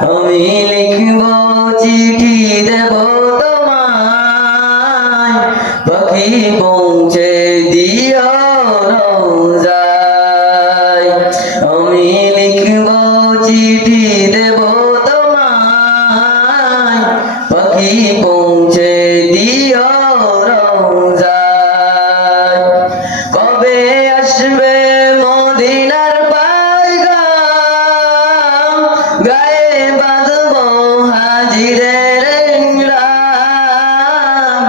আমি লিখব চিঠি দেব তোমায়, পাখি পৌঁছে দিও রোজায়। আমি লিখব চিঠি দেব তোমায়, পাখি পৌঁছে দিও রোজায়। কবে আসবে মদিনার পায়গাম, গায়ে বাঁধব হাজিরের ইহরাম।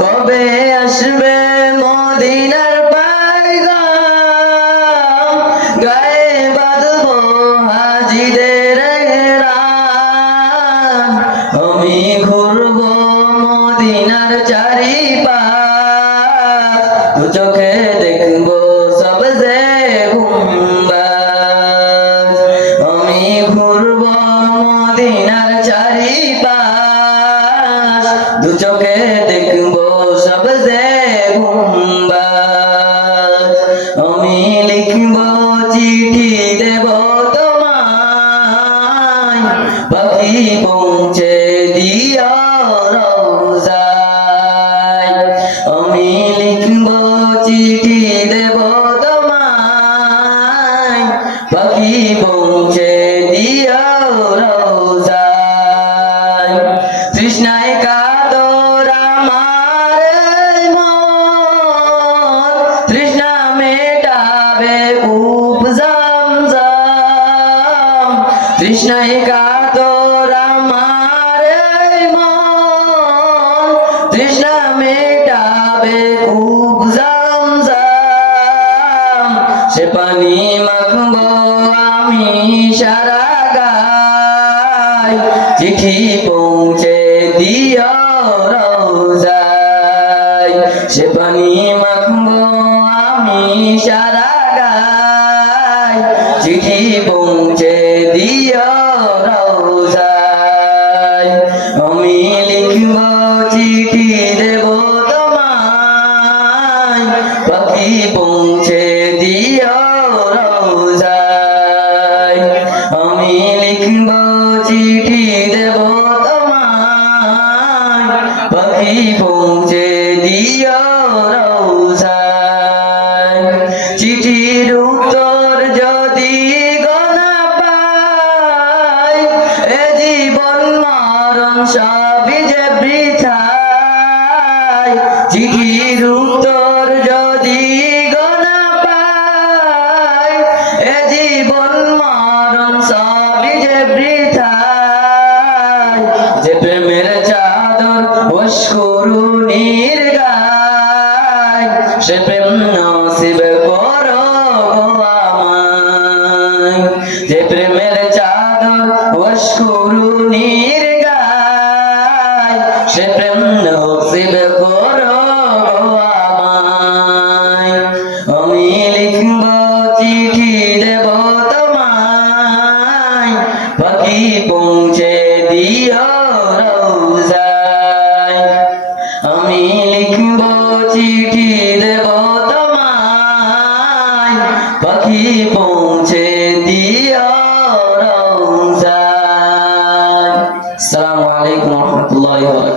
কবে আসবে মদিনার পায়গাম, গায়ে বাঁধব হাজিরের ইহরাম। আমি ঘুরব মদিনার চারিপাশ, দু চোখে দেখব সবজে গুম্বাজ। আমি ঘুরব মদিনার চারিপাশ, দু চোখে দেখব সবজে গুম্বাজ। আমি লিখব চিঠি দেব তোমায়, পাখি পৌঁছে দিও রোজায়। আমি লিখব চিঠি দেব তোমায়, পাখি পৌঁছে দিও রোজায়। তৃষ্ণায় কাতর আমার এই মন, তৃষ্ণা মেটাবে কূপ জমজম। তৃষ্ণায় কাতর আমার এই মন, তৃষ্ণা মেটাবে কূপ জমজম। সে পানি মাখবো আমি সারা গায়, চিঠি পৌঁছে দিও রোজায়। সে পানি মাখবো আমি সারা গায়, চিঠি পৌঁছে দিও রোজায়। আমি লিখব চিঠি দেব তোমায়, পাখি পৌঁছে দিও রোজায়। আমি লিখব চিঠি দেব তোমায়, পাখি পৌঁছে দিও রোজায়। চিঠির উত্তর যদি গোনা পাই, এ জীবন মরণ সবই যে বৃথায়। চিঠির উত্তর যদি গোনা পাই, এ জীবন মরণ সবই যে বৃথায়। যে প্রেমের চাদর অশ্রুনির গায়, সে প্রেম নসিব করো গো আমায়। যে প্রেমের চাদর অশ্রুনির গায়, সে প্রেম নসিব করো গো আমায়। আমি লিখব চিঠি দেব তোমায়, পাখি পৌঁছে দিও রোজায়। আমি লিখব চিঠি দেব তোমায়, পাখি পৌঁছে দিও রোজায়। আসসালামু আলাইকুম ওয়া রাহমাতুল্লাহি ওয়া বারাকাতুহু।